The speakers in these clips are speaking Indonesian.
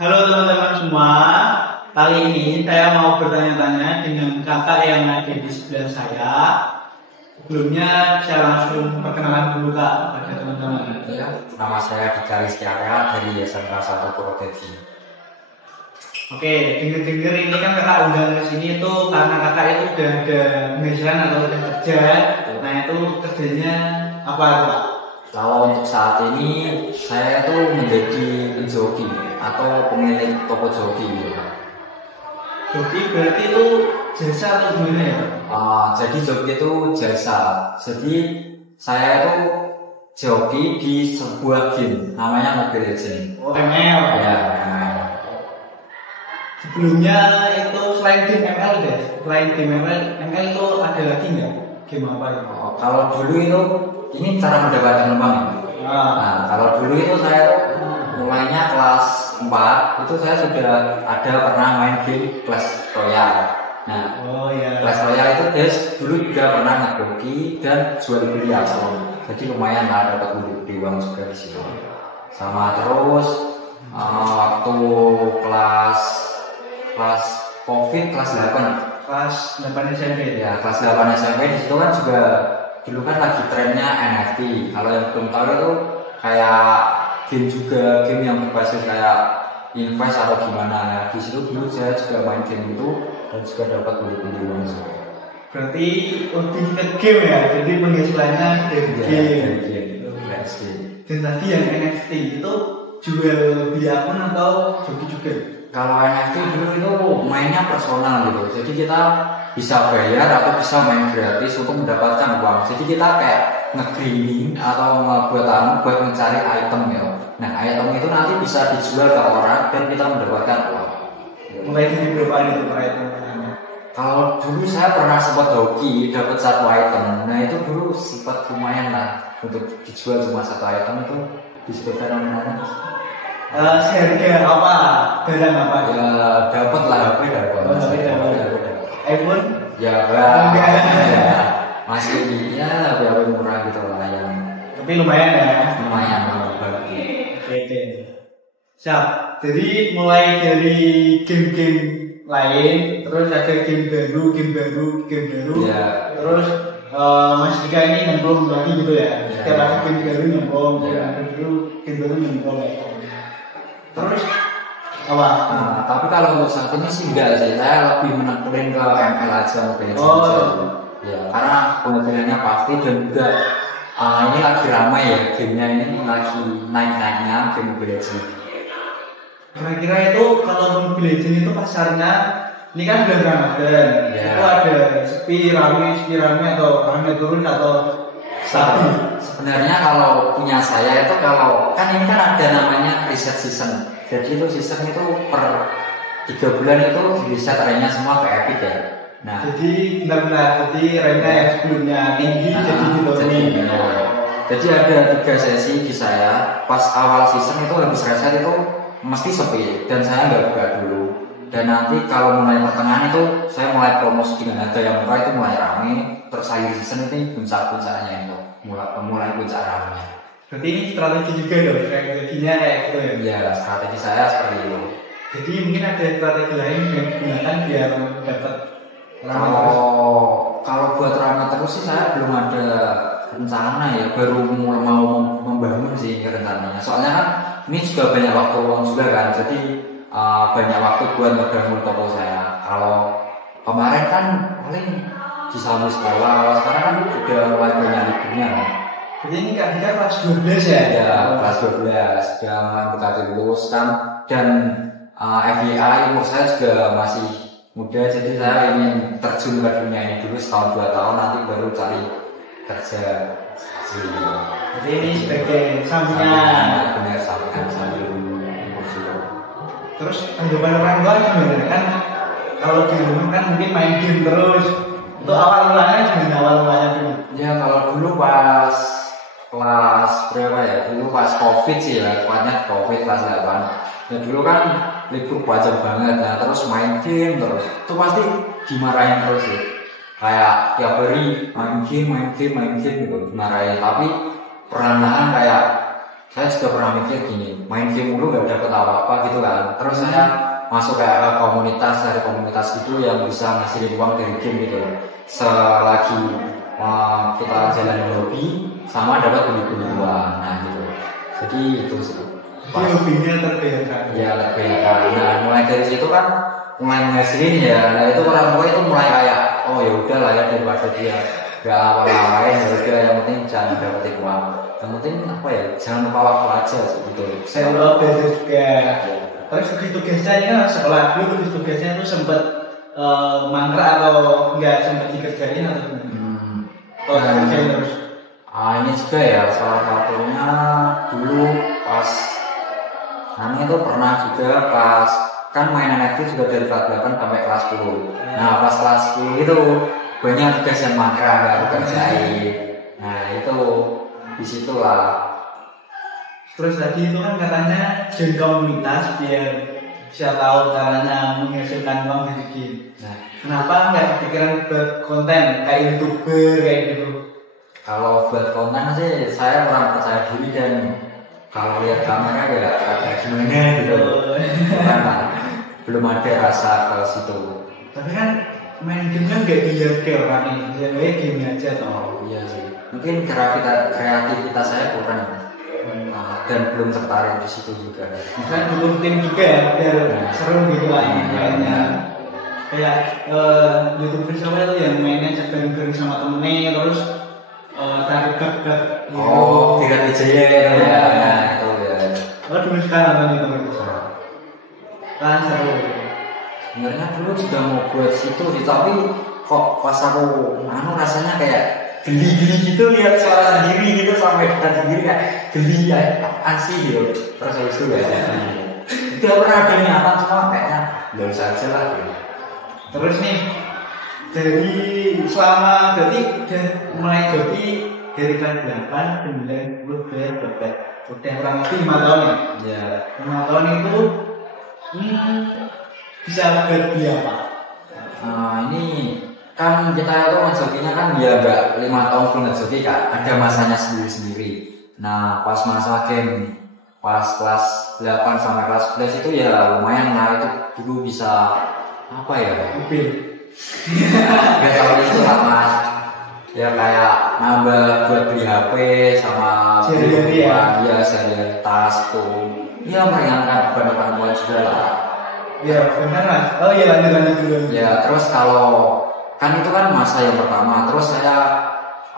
Halo teman-teman semua, kali ini saya mau bertanya-tanya dengan kakak yang ada di sebelah saya. Sebelumnya saya langsung perkenalan dulu kak pada teman-teman. Ya, nama saya Dika Rizkyarya dari SMK 1 Purwodadi. Oke, denger-denger ini kan kakak undang ke sini itu karena kakak itu udah ada penghasilan atau udah kerja. Nah itu kerjanya apa kak? Kalau untuk saat ini saya itu menjadi penjoki atau pemilik toko joki gitu. Joki berarti itu jasa atau gimana ya? Jadi joki itu jasa. Jadi saya itu joki di sebuah game namanya Mobile Legends. Oh, ML. Ya, ML. Sebelumnya itu selain game ML guys, selain game ML itu ada lagi nggak game apa ya? Kalau dulu itu ini cara mendapatkan uang ya. Nah, kalau dulu itu saya tuh mulainya kelas 4 itu saya sudah ada pernah main game Clash Royale. Nah, Clash Royale itu dia dulu juga pernah ngejoki dan jual beli akun. Jadi lumayan lah dapat beli uang juga di situ. Sama terus waktu kelas COVID kelas 8 SMP ya, kelas 8 SMP di situ kan juga dulu kan lagi trennya NFT. Kalau yang belum tahu itu kayak game juga, game yang berbasis kayak invest atau gimana. Nah, di situ dulu saya juga main game itu dan juga dapat beli uang juga. Berarti lebih ke game ya, jadi penghasilannya dari game. Dan tadi yang NFT itu jual beli akun atau joki juga? Kalau NFT dulu itu mainnya personal gitu, jadi kita bisa bayar atau bisa main gratis untuk mendapatkan uang. Jadi kita kayak nge-grinding atau buat mencari item ya. Nah, item itu nanti bisa dijual ke orang dan kita mendapatkan uang. Mulai dari berapa itu per item? Kalau dulu saya pernah sempat hoki dapat satu item. Nah, itu dulu sempat lumayan lah untuk dijual cuma satu item itu disebutkan namanya. Seharga apa? Barang apa? Ya dapat lah, dapat. iPhone? Ya, ya. Masih ya berapa murah gitu lah yang. Tapi lumayan ya. Lumayan banget. Oke. Siap. Jadi mulai dari game-game lain, terus ada game baru. Ya. Terus Mas Dika ini nyemplung lagi gitu ya. Setiap ada game baru nyemplung, game baru nyemplung ya. Terus apa? Nah, tapi kalau untuk saat ini sih enggak sih, saya lebih menekunin ke ML aja Mobile Legends. Ya, karena penghasilannya pasti dan juga ini lagi ramai ya, gamenya ini lagi naik-naiknya game Mobile Legends. Kira-kira itu kalau Mobile Legends itu pasarnya ini kan bulan Ramadan, itu ada sepi rame atau rame turun atau stabil? Sebenarnya kalau punya saya itu kalau kan ini kan ada namanya reset season. Jadi itu season itu per 3 bulan itu di reset rank-nya semua ke epic ya. Nah, jadi benar-benar jadi rank-nya yang sebelumnya tinggi jadi diturunin. Jadi ada 3 sesi di saya. Pas awal season itu habis reset itu mesti sepi dan saya nggak buka dulu. Dan nanti kalau mulai pertengahan itu saya mulai promosi dengan harga yang murah itu mulai rame. Terus akhir season itu puncak-puncaknya itu mulai puncak ramenya. Berarti ini strategi juga dong, strateginya kayak gitu ya? Ya, strategi saya seperti itu. Jadi mungkin ada strategi lain yang digunakan biar dapat kalau buat ramah terus sih saya belum ada rencana ya, baru mau membangun sih rencananya. Soalnya kan ini juga banyak waktu luang juga kan, jadi banyak waktu buat membangun toko saya. Kalau kemarin kan paling di sambung sekolah, sekarang kan udah mulai banyak liburnya kan. Jadi ini kan kelas 12 ya? Ya, kelas 12 sudah mendekati lulus kan, dan FYI umur saya juga masih muda, jadi saya ingin terjun ke dunia ini dulu setahun 2 tahun, nanti baru cari kerja. Jadi ini sebagai sampingan. Benar, sampingan sambil kursi. Terus tanggapan orang tua gimana kan? Kalau di rumah kan mungkin main game terus. Itu awal mulanya gimana? Ya kalau dulu pas kelas berapa ya? Dulu pas COVID sih ya, tepatnya COVID kelas 8. Ya dulu kan libur panjang banget, nah terus main game terus. Itu pasti dimarahin terus sih. Kayak tiap hari main game gitu dimarahin. Tapi perlahan kayak saya juga pernah mikir gini, main game dulu gak dapet apa-apa gitu kan. Terus saya masuk kayak ke komunitas, dari komunitas itu yang bisa ngasih uang dari game gitu. Selagi kita jalanin hobi sama dapat hobi-hobian, nah gitu. Jadi itu sih. Hobinya terbiasa. Ya terbiasa. Nah mulai dari situ kan mulai menghasilin ya. Nah itu orang tua itu mulai kayak oh ya udah lah ya daripada dia gak apa-apain ya udah yang penting jangan dapetin uang. Yang penting apa ya jangan lupa waktu aja sih gitu. Saya lupa belajar juga. Tapi tugas-tugasnya ini kan sekolah dulu tugas-tugasnya itu sempat mangkrak atau nggak sempat dikerjain atau gimana? Kerjain terus. Ini juga ya salah satunya dulu pas kami itu pernah juga pas kan mainan aktif juga dari kelas 8 sampai kelas 10. Nah pas kelas 10 itu banyak tugas yang mangkrak nggak dikerjain. Nah itu disitulah. Terus tadi itu kan katanya join komunitas biar bisa tahu caranya menghasilkan uang dari game. Nah, kenapa nggak kepikiran buat konten kayak YouTuber kayak gitu? Kalau buat konten sih saya kurang percaya diri dan kalau lihat kamera ya agak gimana gitu. Karena belum ada rasa ke situ. Tapi kan main game kan nggak dihargai orang ini, dia game aja toh. Iya sih. Mungkin kreativitas saya kurang. Dan belum tertarik di situ juga. Kan belum tim juga ya, biar seru gitu lah mainnya. Kayak YouTuber siapa itu yang mainnya bareng-bareng sama temennya terus tarik gak. Oh, Tiga Wijaya itu ya. Nah itu ya. Oh dulu sekarang kan itu. Kan seru. Sebenarnya dulu juga mau buat situ sih, tapi kok pas aku rasanya kayak geli-geli gitu lihat suara sendiri gitu sampai dekat sendiri kayak geli ya asli gitu. Terus habis itu ya tidak pernah ada niatan semua kayaknya nggak usah aja lah gitu. Terus nih dari selama berarti mulai hobi dari kelas 8, 9, 10, 12 udah kurang lebih 5 tahun ya? Ya 5 tahun itu bisa berarti apa? Ini kan kita itu ngejokinya kan ya enggak 5 tahun full ngejoki kan, ada masanya sendiri-sendiri. Nah pas masa game pas kelas 8 sampai kelas 11 itu ya lumayan lah, itu dulu bisa apa ya? Mobil. Gak tahu itu apa. Ya kayak nambah buat beli HP sama beli ya sehari tas tuh. Ya meringankan beban buat juga lah. Ya benar lah. Oh iya lanjut dulu. Ya terus kalau kan itu kan masa yang pertama, terus saya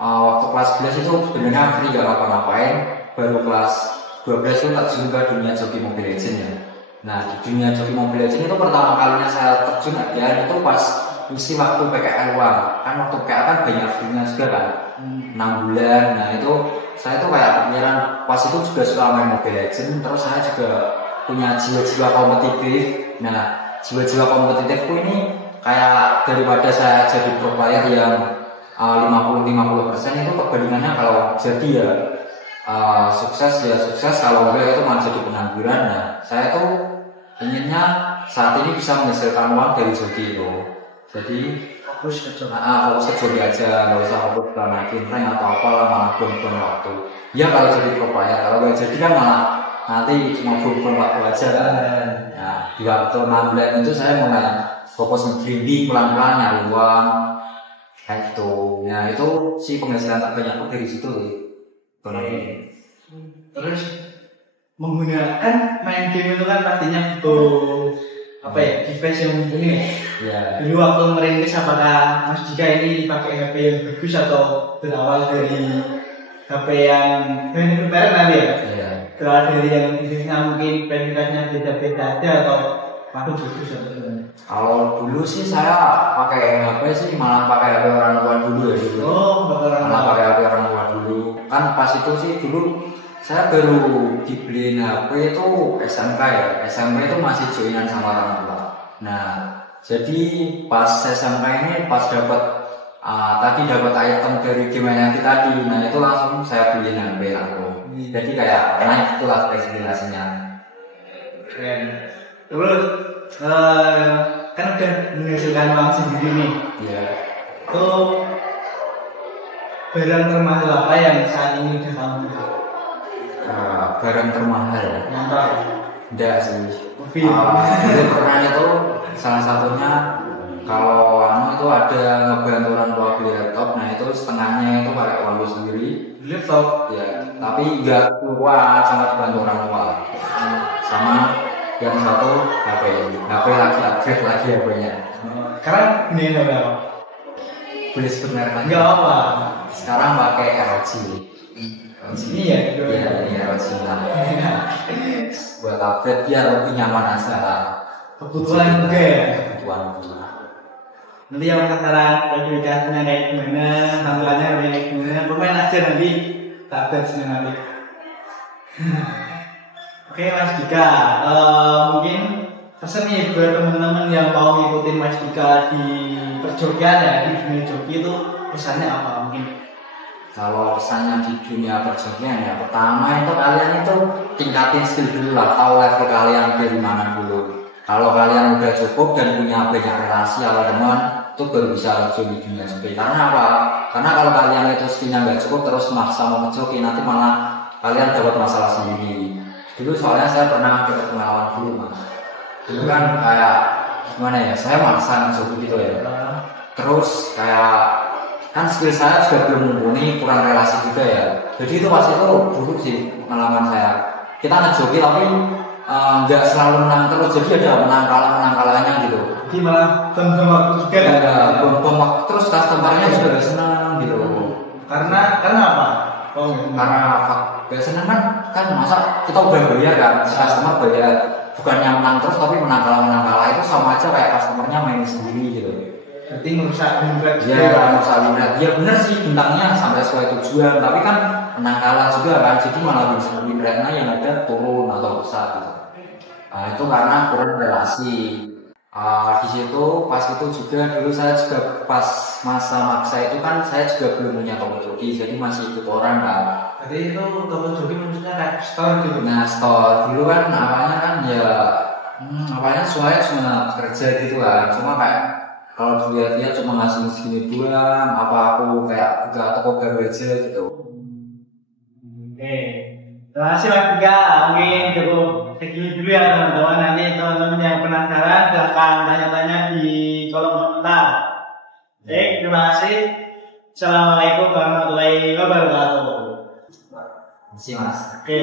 waktu kelas 11 itu sebenarnya free gak ngapa-ngapain, baru kelas 12 itu terjun ke dunia joki Mobile Legends ya. Nah di dunia joki Mobile Legends itu pertama kalinya saya terjun ya itu pas isi waktu PKL uang, kan waktu PKL kan banyak free-nya juga kan, 6 bulan. Nah itu saya tuh kayak pikiran pas itu juga suka main Mobile Legends, terus saya juga punya jiwa-jiwa kompetitif. Nah jiwa-jiwa kompetitifku ini kayak daripada saya jadi pro player yang 50-50% itu perbandingannya kalau jadi ya sukses ya sukses, kalau enggak itu malah jadi pengangguran. Nah saya tuh inginnya saat ini bisa menghasilkan uang dari joki itu, jadi fokus ke joki aja, nggak usah fokus ke naikin rank atau apalah malah buang-buang waktu. Ya kalau jadi pro player, kalau nggak jadi kan malah nanti cuma buang-buang waktu aja kan. Nah di waktu 6 bulan itu saya mulai fokus nge-grinding pelan-pelan nyari uang kayak gitu. Nah itu si penghasilan terbanyakku dari situ Terus menggunakan main game itu kan pastinya butuh apa ya, device yang mumpuni ya. Dulu waktu merintis apakah Mas Dika ini pakai HP yang bagus atau berawal dari HP yang benar nanti ya? Berawal dari yang intinya mungkin pendidikannya beda-beda aja atau aku bagus atau gimana? Kalau dulu sih saya pakai HP sih malah pakai HP orang tua dulu ya dulu. Malah pakai HP orang tua dulu. Kan pas itu sih dulu saya baru dibeliin HP itu SMK ya. SMP itu masih joinan sama orang tua. Nah jadi pas SMK ini pas dapat tadi dapat item dari game yang tadi. Nah itu langsung saya beliin HP aku. Jadi kayak naik itulah spesifikasinya. Keren. Terus kan udah menghasilkan uang sendiri nih. Iya. Itu barang termahal apa yang saat ini udah kamu? barang termahal. Mantap. Enggak sih. Film. Dulu pernah itu salah satunya kalau itu ada ngebantu orang tua beli laptop, nah itu setengahnya itu pakai uang sendiri. Laptop. Ya, tapi enggak kuat sama dibantu orang tua. Sama yang satu HP lagi upgrade lagi HP-nya. Sekarang ini apa? Beli sebenarnya lagi. Enggak apa. Sekarang pakai ROG. Ini ya? Iya, ini ROG lah. Buat upgrade biar lebih nyaman aja. Kebutuhan juga ya? Kebutuhan juga. Nanti yang sekarang aplikasinya kayak gimana, tampilannya kayak gimana, pemain aja nanti tak update nanti. Oke Mas Dika, mungkin pesan nih buat teman-teman yang mau ngikutin Mas Dika di perjokian ya, di dunia joki itu pesannya apa mungkin? Kalau pesannya di dunia perjokian ya, pertama itu kalian itu tingkatin skill dulu lah, tahu level kalian dari mana dulu. Kalau kalian udah cukup dan punya banyak relasi atau teman, itu baru bisa terjun di dunia joki. Karena apa? Karena kalau kalian itu skillnya nggak cukup terus maksa mau joki, nanti malah kalian dapat masalah sendiri. Dulu soalnya saya pernah dapat pengalaman dulu mas. Dulu kan kayak gimana ya, saya maksa joki gitu ya. Terus kayak kan skill saya sudah belum mumpuni, kurang relasi juga ya. Jadi itu pas itu buruk sih pengalaman saya. Kita ngejoki tapi nggak selalu menang terus, jadi ada menang kalahnya gitu. Jadi malah bom waktu juga ya, bom waktu terus customernya juga gak senang gitu. Karena apa? Karena gak senang kan masa kita udah bayar kan, si customer bayar, bukannya menang terus tapi menang kalah itu sama aja kayak customernya main sendiri gitu. Berarti merusak win-rate juga. Ya, merusak win-rate. Ya bener sih bintangnya sampai sesuai tujuan, tapi kan menang kalah juga kan, jadi malah win-rate-nya yang ada turun atau besar gitu. Nah, itu karena kurang relasi. Di situ pas itu juga dulu saya juga pas masa maksa itu kan saya juga belum punya toko joki, jadi masih ikut orang kan. Jadi itu toko joki maksudnya kayak store gitu. Nah store dulu kan awalnya kan ya awalnya saya cuma kerja gitu kan, cuma kayak kalau dia cuma ngasih segini doang, apa aku kayak buka toko baru aja gitu. Oke, terima kasih Mas Dika. Mungkin cukup segini dulu ya teman-teman. Nanti teman-teman yang penasaran silahkan tanya-tanya di kolom komentar. Oke, terima kasih. Assalamualaikum warahmatullahi wabarakatuh. Terima kasih mas. Oke.